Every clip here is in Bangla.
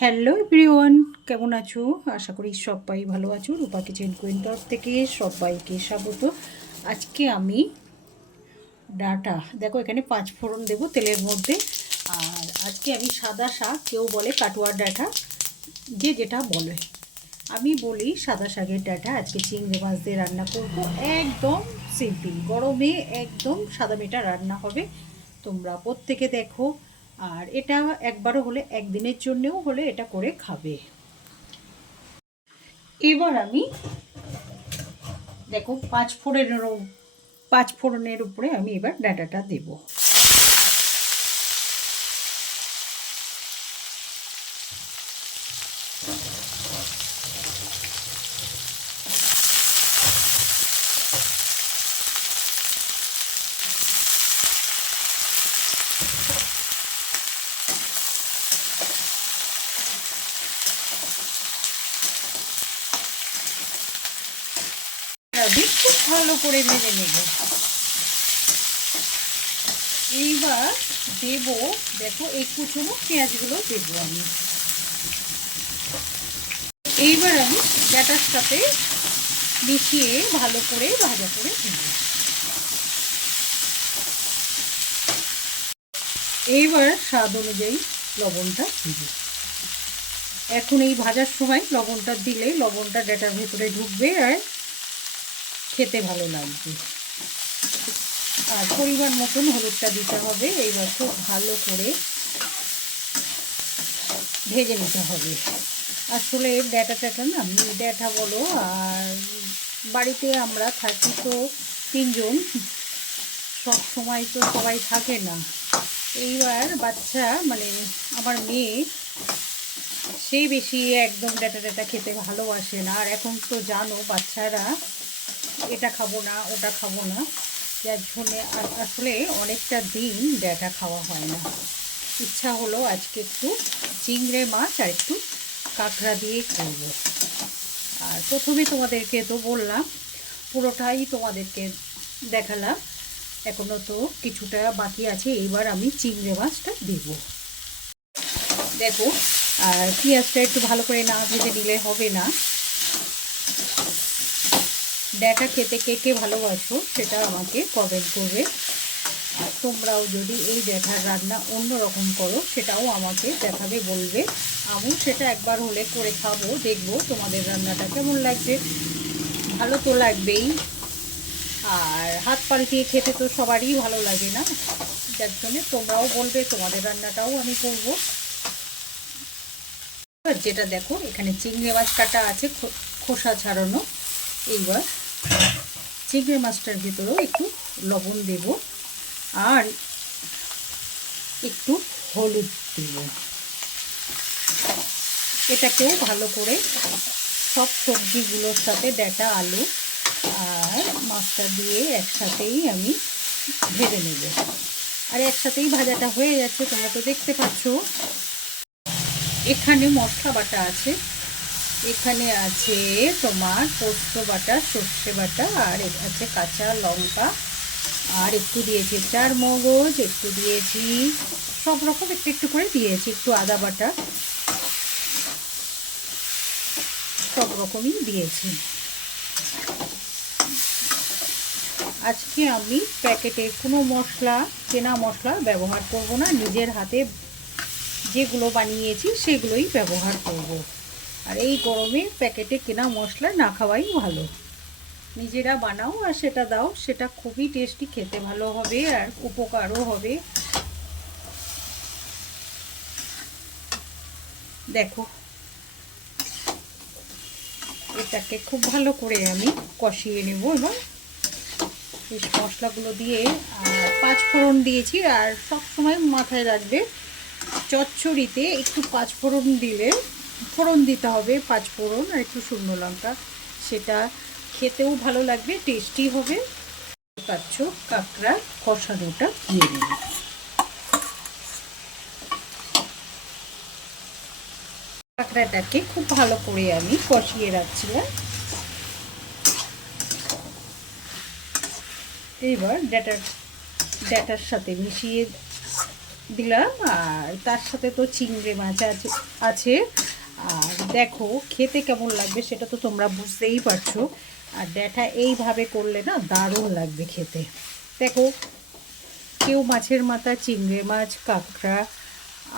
হ্যালো এভরিওয়ান, কেমন আছো? আশা করি সবাই ভালো আছো। রূপা কিচেন কুইন তরফ থেকে সবাইকে স্বাগত। আজকে আমি ডাঁটা দেখো এখানে 5 ফোড়ন দেবো তেলের মধ্যে। আর আজকে আমি সাদা শাক, কেউ বলে কাটুয়ার ডাঁটা, যে যেটা বলে। আমি বলি সাদা শাকের ডাঁটা। আজকে চিংড়ি মাছ দিয়ে রান্না করবো, একদম সিম্পল, গরমে একদম সাদা মেটা রান্না হবে। তোমরা প্রত্যেকে দেখো। আর এটা একবারও হলে, একদিনের জন্যেও হলে এটা করে খাবে। এবার আমি দেখো পাঁচ ফোড়নের উপরে আমি এবার ডাঁটাটা দেব। আমি খুব ভালো করে ভেজে নেব। এইবার দেব, দেখো এই কুচনো পেঁয়াজগুলো দেবো আমি। এইবার আমি ডাঁটার সাথে মিশিয়ে ভালো করে ভাজা করে দেব। এইবার স্বাদ অনুযায়ী লবণটা দেব। এখন এই ভাজার সময় লবণটা দিলে লবণটা ডাঁটার ভেতরে ঢুকবে আর খেতে ভালো লাগবে। আর পরিমাণ মতন হলুদটা দিতে হবে। এইবার খুব ভালো করে ভেজে নিতে হবে। আসলে ডাঁটা না, ডাঁটা বলো, আর বাড়িতে আমরা থাকি তো 3 জন, সব সময় তো সবাই থাকে না। এইবার বাচ্চা মানে আমার মেয়ে, সেই বেশি একদম ডাঁটা খেতে ভালোবাসে না। আর এখন তো জানো বাচ্চারা এটা খাবো না ওটা খাবো না, যার জন্যে আসলে অনেকটা দিন ডাঁটা খাওয়া হয় না। ইচ্ছা হলো আজকে একটু চিংড়ি মাছ আর একটু কাঁকড়া দিয়ে করব। আর প্রথমে তোমাদেরকে তো বললাম, পুরোটাই তোমাদেরকে দেখালাম, এখনও তো কিছুটা বাকি আছে। এইবার আমি চিংড়ি মাছটা দেব। দেখো, আর পেঁয়াজটা একটু ভালো করে না ভেজে নিলে হবে না। ডাঁটা খেতে কে কে ভালোবাসো সেটা আমাকে কমেন্ট করবে। আর তোমরাও যদি এই ডাঁটার রান্না অন্য রকম করো সেটাও আমাকে দেখাবে, বলবে। আমিও সেটা একবার হলে করে খাবো, দেখবো তোমাদের রান্নাটা কেমন লাগছে। ভালো তো লাগবেই। আর হাত পাল্টিয়ে খেতে তো সবারই ভালো লাগে না, যার জন্যে তোমরাও বলবে, তোমাদের রান্নাটাও আমি করবো। যেটা দেখো এখানে চিংড়ি মাছ কাটা আছে, খোসা ছাড়ানো। এইবার চিংড়ি মাছটার ভিতরেও একটু লবণ দেব আর একটু হলুদ দেব। এটাকেও ভালো করে সব সবজিগুলোর সাথে ডাঁটা, আলু আর মাছটা দিয়ে একসাথেই আমি ভেজে নেব। আর একসাথেই ভাজাটা হয়ে যাচ্ছে, তোমরা তো দেখতে পাচ্ছ। এখানে মশলা বাটা আছে, এখানে আছে তোমার পোস্ত বাটা, সর্ষে বাটা, আর আছে কাঁচা লঙ্কা, আর একটু দিয়েছি চার মগজ, একটু দিয়েছি, সব রকম একটু একটু করে দিয়েছি, একটু আদা বাটা, সব রকমই দিয়েছি। আজকে আমি প্যাকেটের কোনো মশলা, কেনা মশলা ব্যবহার করব না। নিজের হাতে যেগুলো বানিয়েছি সেগুলোই ব্যবহার করব। আর এই গরমে প্যাকেটে কেনা মশলা না খাওয়াই ভালো। নিজেরা বানাও আর সেটা দাও, সেটা খুবই টেস্টি, খেতে ভালো হবে আর উপকারও হবে। দেখো এটাকে খুব ভালো করে আমি কষিয়ে নেব। এবার এই মশলাগুলো দিয়ে, আর 5 ফোড়ন দিয়েছি। আর সব সময় মাথায় রাখবে, চচ্চড়িতে একটু 5 ফোড়ন দিলে, ফোড়ন দিতে হবে 5 ফোড়ন আর একটু শুকনো লঙ্কা, সেটা খেতেও ভালো লাগবে, টেস্টি হবে। পাচ্ছ কাঁকড়া কষানোটা দিয়ে দেব। কাঁকড়াটাকে খুব ভালো করে আমি কষিয়ে রাখছিলাম। এইবার ডাঁটার সাথে মিশিয়ে দিলাম, আর তার সাথে তো চিংড়ি মাছ আছে। আর দেখো খেতে কেমন লাগবে সেটা তো তোমরা বুঝতেই পারছো। আর ড্যাটা এইভাবে করলে না দারুণ লাগবে খেতে। দেখো, কেউ মাছের মাথা, চিংড়ি মাছ, কাঁকড়া,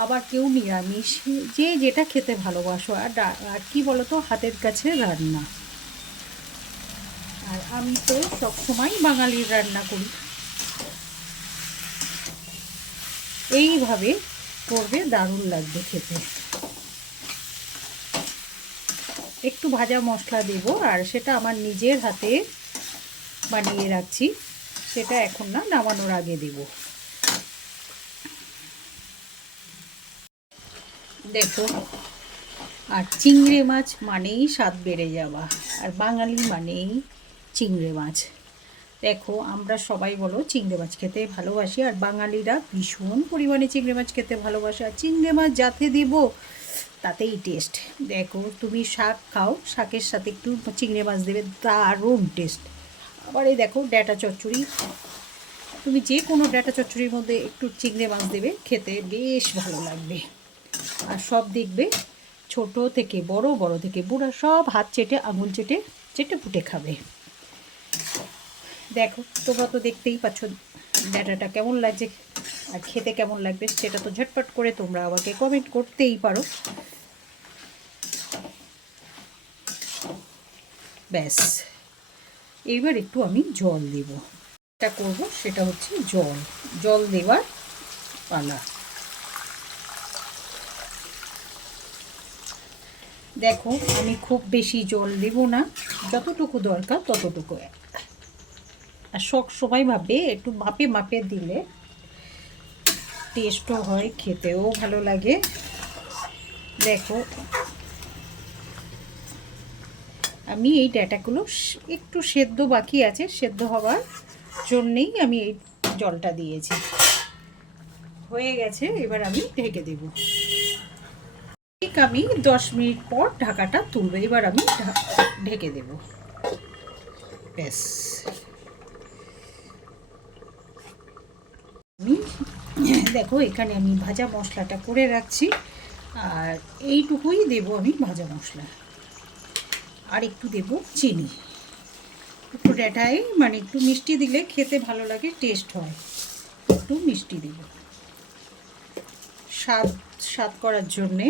আবার কেউ নিরামিষ, যে যেটা খেতে ভালোবাসো। আর কি বলো তো, হাতের কাছে রান্না। আর আমি তো সবসময় বাঙালির রান্না করি। এইভাবে করবে, দারুণ লাগবে খেতে। একটু ভাজা মশলা দেব, আর সেটা আমার নিজের হাতে বানিয়ে রাখছি, সেটা এখন না, নামানোর আগে দেব। দেখো, আর চিংড়ি মাছ মানেই স্বাদ বেড়ে যাওয়া, আর বাঙালি মানেই চিংড়ি মাছ। দেখো, আমরা সবাই বলো চিংড়ি মাছ খেতে ভালোবাসি, আর বাঙালিরা ভীষণ পরিমাণে চিংড়ি মাছ খেতে ভালোবাসে। আর চিংড়ি মাছ যাতে দেব তাতেই টেস্ট। দেখো, তুমি শাক খাও, শাকের সাথে একটু চিংড়ি মাছ দেবে, দারুণ টেস্ট। আবার এই দেখো ডাঁটা চচ্চড়ি, তুমি যে কোনো ডাঁটা চচ্চড়ির মধ্যে একটু চিংড়ি মাছ দেবে, খেতে বেশ ভালো লাগবে। আর সব দেখবে, ছোট থেকে বড়, বড় থেকে বুড়া, সব হাত চেটে, আঙুল চেটে চেটে পুটে খাবে। দেখো, তোমরা তো দেখতেই পাচ্ছ ডাঁটাটা কেমন লাগছে, আর খেতে কেমন লাগবে সেটা তো ঝটপট করে তোমরা আমাকে কমেন্ট করতেই পারো। ব্যাস, এইবার একটু আমি জল দেব। এটা করব, সেটা হচ্ছে জল দেওয়ার পালা। দেখো, আমি খুব বেশি জল দেব না, যতটুকু দরকার ততটুকু। আর সব সময় ভাবে একটু মাপে মাপে দিলে টেস্টও হয়, খেতেও ভালো লাগে। দেখো, আমি এই ডাঁটাগুলো একটু সেদ্ধ বাকি আছে, সেদ্ধ হওয়ার জন্যেই আমি এই জলটা দিয়েছি। হয়ে গেছে, এবার আমি ঢেকে দেব। ঠিক আমি 10 মিনিট পর ঢাকাটা তুলব। এবার আমি ঢেকে দেব। ব্যাস, আমি দেখো এখানে আমি ভাজা মশলাটা করে রাখছি, আর এইটুকুই দেব আমি ভাজা মশলা। আর একটু দেব চিনি, একটু ডেটায় মানে একটু মিষ্টি দিলে খেতে ভালো লাগে, টেস্ট হয়। একটু মিষ্টি দেব স্বাদ করার জন্যে।